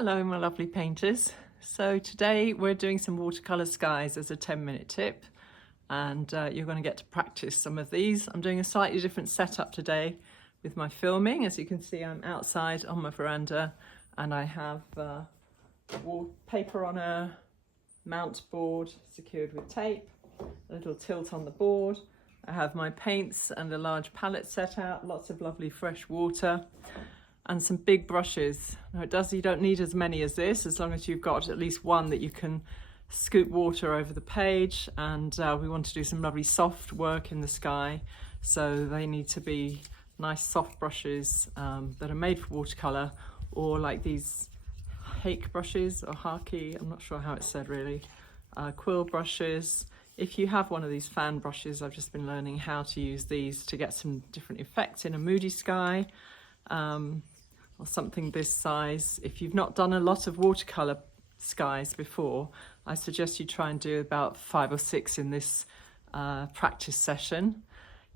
Hello my lovely painters. So today we're doing some watercolour skies as a 10-minute tip, and you're going to get to practice some of these. I'm doing a slightly different setup today with my filming. As you can see, I'm outside on my veranda and I have wallpaper on a mount board secured with tape, a little tilt on the board. I have my paints and a large palette set out, lots of lovely fresh water, and some big brushes. Now you don't need as many as this, as long as you've got at least one that you can scoop water over the page. And we want to do some lovely soft work in the sky, so they need to be nice soft brushes that are made for watercolour, or like these hake brushes, or haki, I'm not sure how it's said really, quill brushes. If you have one of these fan brushes, I've just been learning how to use these to get some different effects in a moody sky, or something this size. If you've not done a lot of watercolour skies before, I suggest you try and do about 5 or 6 in this practice session.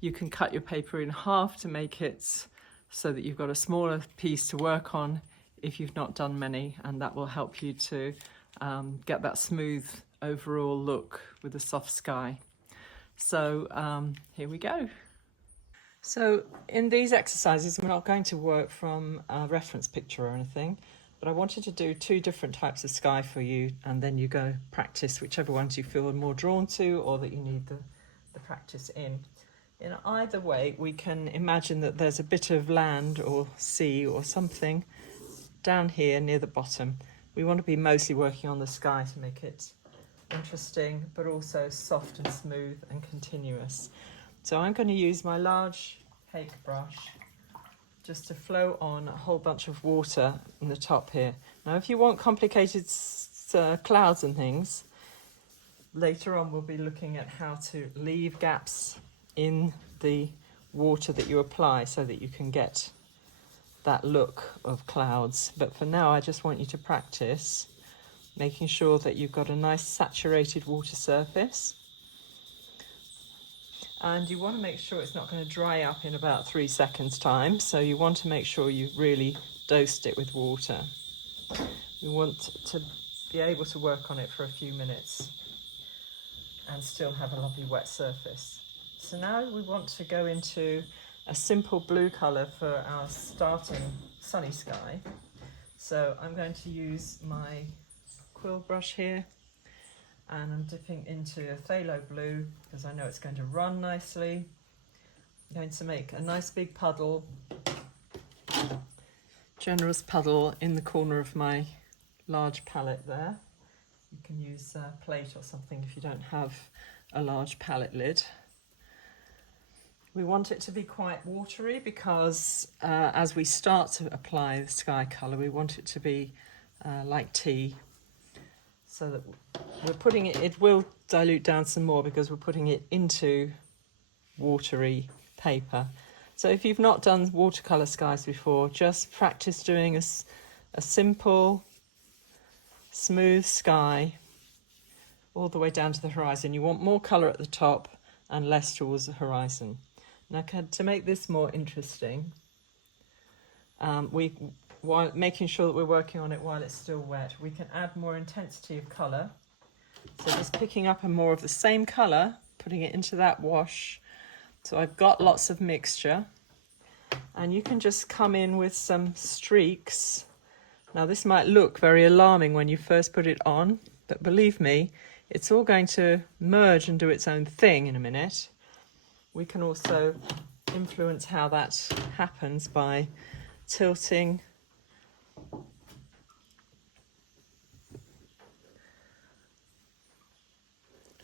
You can cut your paper in half to make it so that you've got a smaller piece to work on if you've not done many, and that will help you to get that smooth overall look with a soft sky. So here we go. So in these exercises, we're not going to work from a reference picture or anything, but I wanted to do 2 different types of sky for you, and then you go practice whichever ones you feel more drawn to or that you need the practice in. In either way, we can imagine that there's a bit of land or sea or something down here near the bottom. We want to be mostly working on the sky to make it interesting, but also soft and smooth and continuous. So I'm going to use my large hake brush just to flow on a whole bunch of water in the top here. Now, if you want complicated clouds and things, later on we'll be looking at how to leave gaps in the water that you apply so that you can get that look of clouds. But for now, I just want you to practice making sure that you've got a nice saturated water surface. And you want to make sure it's not going to dry up in about 3 seconds time. So you want to make sure you've really dosed it with water. You want to be able to work on it for a few minutes and still have a lovely wet surface. So now we want to go into a simple blue colour for our starting sunny sky. So I'm going to use my quill brush here, and I'm dipping into a phthalo blue because I know it's going to run nicely. I'm going to make a nice big puddle, generous puddle in the corner of my large palette there. You can use a plate or something if you don't have a large palette lid. We want it to be quite watery because as we start to apply the sky colour, we want it to be like tea. So that we're putting it will dilute down some more because we're putting it into watery paper. So if you've not done watercolour skies before, just practice doing a simple, smooth sky all the way down to the horizon. You want more colour at the top and less towards the horizon. Now, to make this more interesting, while making sure that we're working on it while it's still wet, we can add more intensity of colour. So just picking up more of the same colour, putting it into that wash. So I've got lots of mixture, and you can just come in with some streaks. Now this might look very alarming when you first put it on, but believe me, it's all going to merge and do its own thing in a minute. We can also influence how that happens by tilting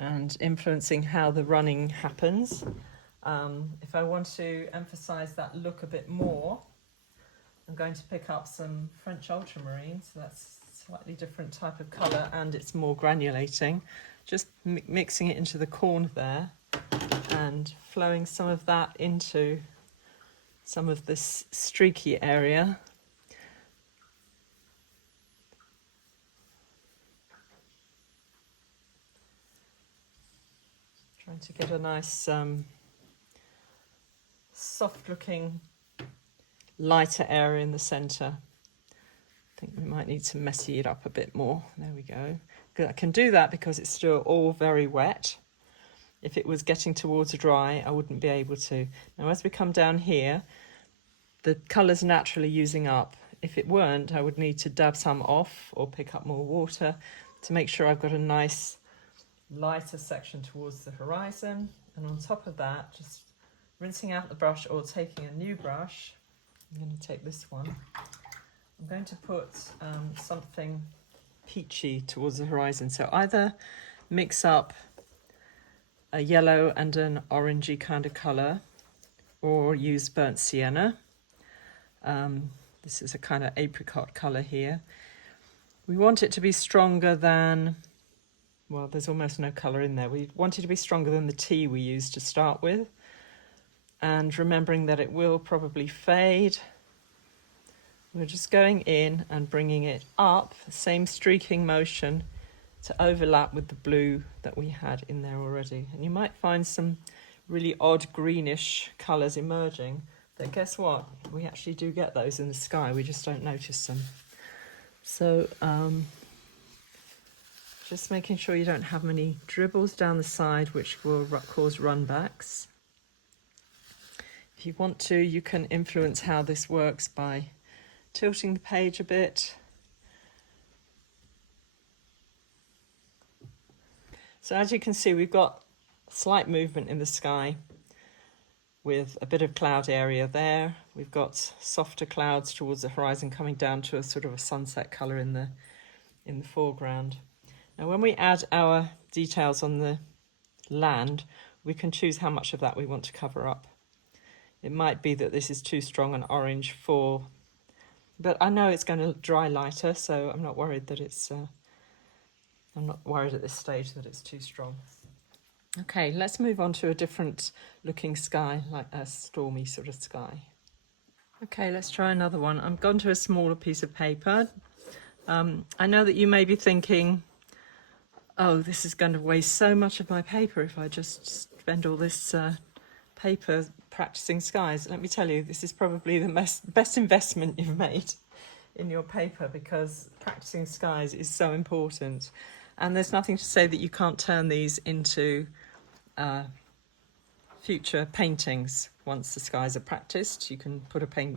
and influencing how the running happens. If I want to emphasize that look a bit more, I'm going to pick up some French ultramarine, so that's a slightly different type of colour and it's more granulating. Just mixing it into the corner there and flowing some of that into some of this streaky area. Trying to get a nice soft looking lighter area in the centre. think we might need to messy it up a bit more. There we go. I can do that because it's still all very wet. If it was getting towards dry, I wouldn't be able to. Now, as we come down here, the colour's naturally using up. If it weren't, I would need to dab some off or pick up more water to make sure I've got a nice lighter section towards the horizon. And on top of that, just rinsing out the brush or taking a new brush. I'm going to take this one. I'm going to put something peachy towards the horizon. So either mix up a yellow and an orangey kind of colour, or use burnt sienna. This is a kind of apricot colour here. We want it to be stronger than, well, there's almost no colour in there. We want it to be stronger than the tea we used to start with. And remembering that it will probably fade, we're just going in and bringing it up, same streaking motion, to overlap with the blue that we had in there already. And you might find some really odd greenish colours emerging, but guess what? We actually do get those in the sky, we just don't notice them. So just making sure you don't have many dribbles down the side which will cause runbacks. If you want to, you can influence how this works by tilting the page a bit. So as you can see, we've got slight movement in the sky with a bit of cloud area there. We've got softer clouds towards the horizon coming down to a sort of a sunset colour in the foreground. Now when we add our details on the land, we can choose how much of that we want to cover up. It might be that this is too strong an orange for, but I know it's going to dry lighter, so I'm not worried that it's, I'm not worried at this stage that it's too strong. Okay, let's move on to a different looking sky, like a stormy sort of sky. Okay, let's try another one. I've gone to a smaller piece of paper. I know that you may be thinking, oh, this is going to waste so much of my paper if I just spend all this paper practicing skies. Let me tell you, this is probably the best investment you've made in your paper, because practicing skies is so important. And there's nothing to say that you can't turn these into future paintings. Once the skies are practiced, you can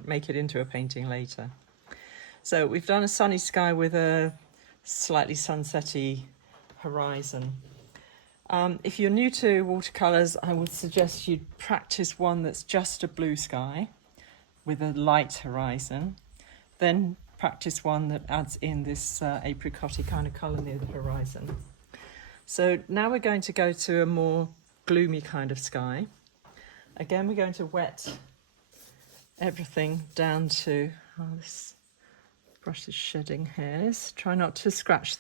make it into a painting later. So we've done a sunny sky with a slightly sunsetty horizon. If you're new to watercolours, I would suggest you practice one that's just a blue sky with a light horizon. Then practice one that adds in this apricot-y kind of colour near the horizon. So now we're going to go to a more gloomy kind of sky. Again, we're going to wet everything down to, oh, this brush is shedding hairs. Try not to scratch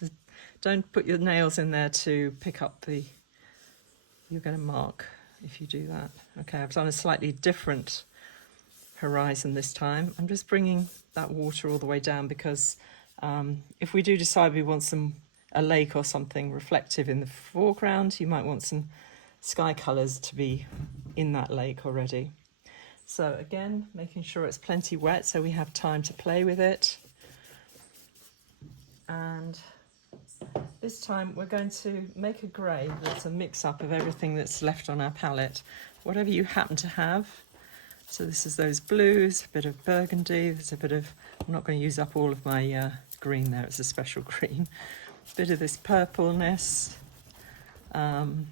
don't put your nails in there to pick up you're going to mark if you do that. Okay, I've done a slightly different horizon this time. I'm just bringing that water all the way down because if we do decide we want a lake or something reflective in the foreground, you might want some sky colours to be in that lake already. So again, making sure it's plenty wet so we have time to play with it. And this time we're going to make a grey that's a mix-up of everything that's left on our palette, whatever you happen to have. So this is those blues, a bit of burgundy, there's a bit of, I'm not going to use up all of my green there, it's a special green. A bit of this purpleness. And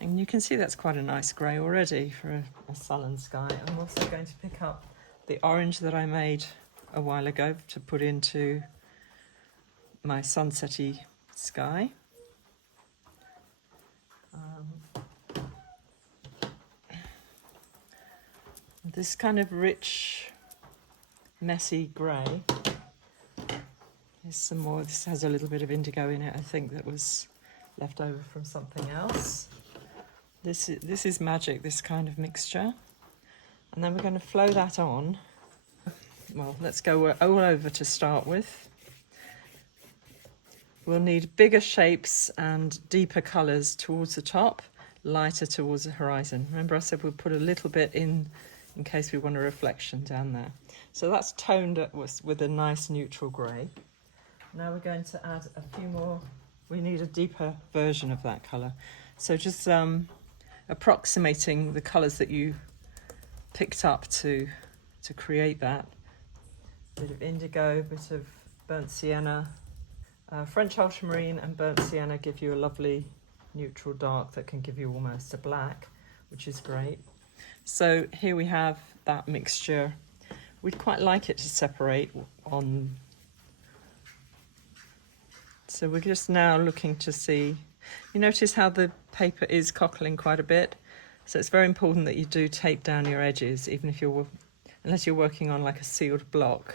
you can see that's quite a nice grey already for a sullen sky. I'm also going to pick up the orange that I made a while ago to put into my sunsetty sky. This kind of rich, messy grey. Here's some more. This has a little bit of indigo in it, I think, that was left over from something else. This is magic, this kind of mixture. And then we're going to flow that on. Well, let's go all over to start with. We'll need bigger shapes and deeper colours towards the top, lighter towards the horizon. Remember I said we'll put a little bit in in case we want a reflection down there. So that's toned up with a nice neutral grey. Now we're going to add a few more. We need a deeper version of that colour. So just approximating the colours that you picked up to create that. Bit of indigo, bit of burnt sienna. French ultramarine and burnt sienna give you a lovely neutral dark that can give you almost a black, which is great. So here we have that mixture. We'd quite like it to separate on. So we're just now looking to see, you notice how the paper is cockling quite a bit. So it's very important that you do tape down your edges, even if unless you're working on like a sealed block.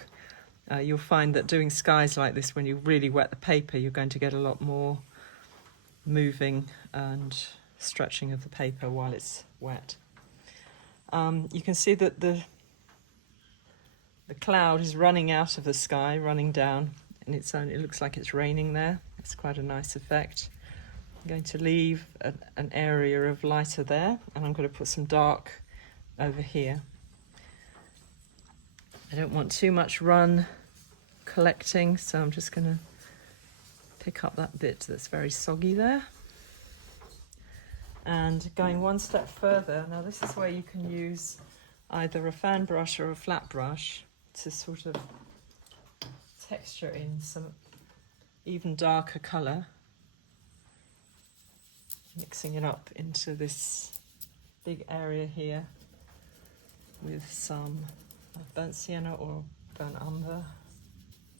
You'll find that doing skies like this, when you really wet the paper, you're going to get a lot more moving and stretching of the paper while it's wet. You can see that the cloud is running out of the sky, running down, and it looks like it's raining there. It's quite a nice effect. I'm going to leave an area of lighter there, and I'm going to put some dark over here. I don't want too much run collecting, so I'm just going to pick up that bit that's very soggy there. And going one step further, now this is where you can use either a fan brush or a flat brush to sort of texture in some even darker colour, mixing it up into this big area here with some burnt sienna or burnt umber.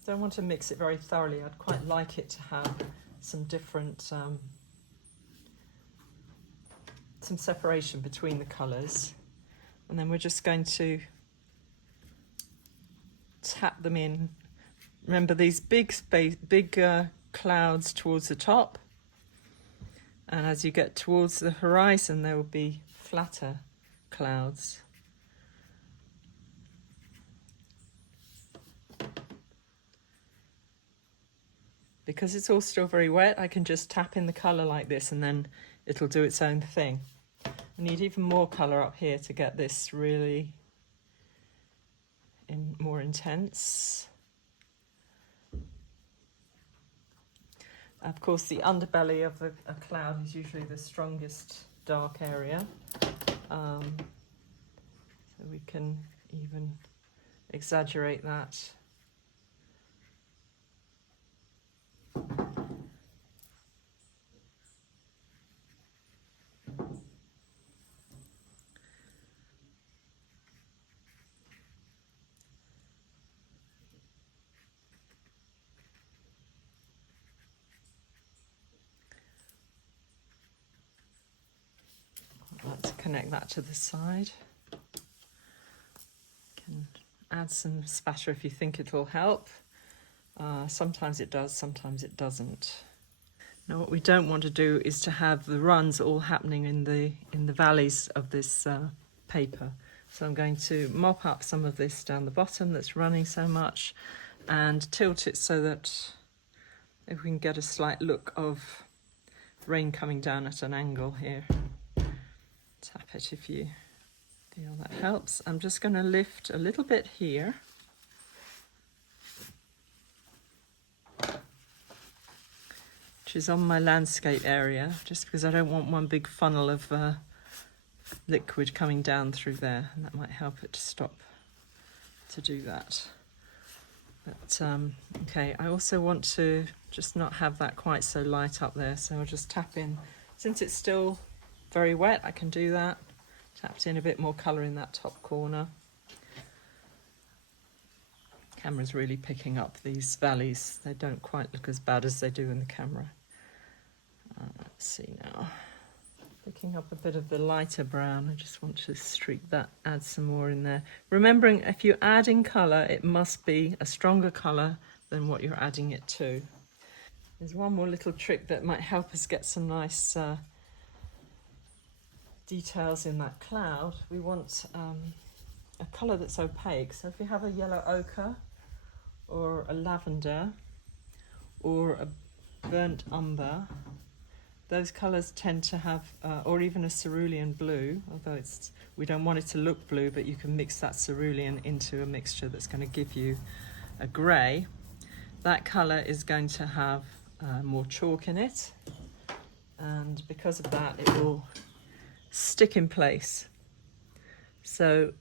Don't want to mix it very thoroughly. I'd quite like it to have some different, some separation between the colours. And then we're just going to tap them in. Remember these big clouds towards the top. And as you get towards the horizon, there will be flatter clouds. Because it's all still very wet, I can just tap in the colour like this and then it'll do its own thing. I need even more colour up here to get this really more intense. Of course, the underbelly of a cloud is usually the strongest dark area. So we can even exaggerate that. Let's connect that to the side. Can add some spatter if you think it'll help. Sometimes it does, sometimes it doesn't. Now what we don't want to do is to have the runs all happening in the valleys of this paper. So I'm going to mop up some of this down the bottom that's running so much and tilt it so that if we can get a slight look of rain coming down at an angle here. Tap it if you feel that helps. I'm just going to lift a little bit here. Which is on my landscape area, just because I don't want one big funnel of liquid coming down through there, and that might help it to stop to do that. But okay, I also want to just not have that quite so light up there, so I'll just tap in. Since it's still very wet, I can do that. Tapped in a bit more colour in that top corner. Camera's really picking up these valleys. They don't quite look as bad as they do in the camera. Let's see now. Picking up a bit of the lighter brown. I just want to streak that, add some more in there. Remembering, if you're adding colour, it must be a stronger colour than what you're adding it to. There's one more little trick that might help us get some nice details in that cloud. We want a colour that's opaque. So if you have a yellow ochre or a lavender or a burnt umber, those colours tend to have, or even a cerulean blue, although we don't want it to look blue, but you can mix that cerulean into a mixture that's going to give you a grey. That colour is going to have more chalk in it, and because of that it will stick in place. So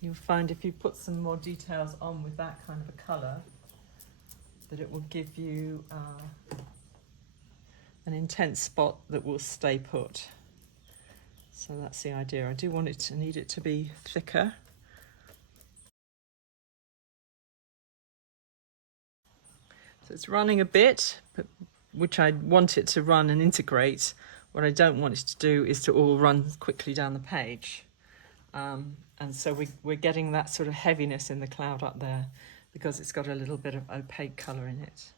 you'll find if you put some more details on with that kind of a colour, that it will give you an intense spot that will stay put. So that's the idea. I do need it to be thicker. So it's running a bit, but which I want it to run and integrate. What I don't want it to do is to all run quickly down the page. And so we're getting that sort of heaviness in the cloud up there because it's got a little bit of opaque colour in it.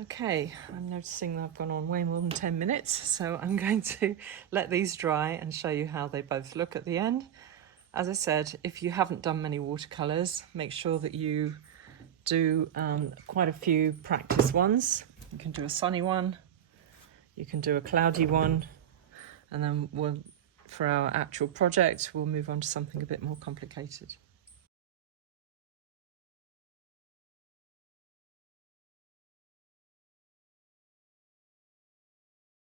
Okay, I'm noticing that I've gone on way more than 10 minutes, so I'm going to let these dry and show you how they both look at the end. As I said, if you haven't done many watercolours, make sure that you do quite a few practice ones. You can do a sunny one, you can do a cloudy one, and then for our actual project, we'll move on to something a bit more complicated.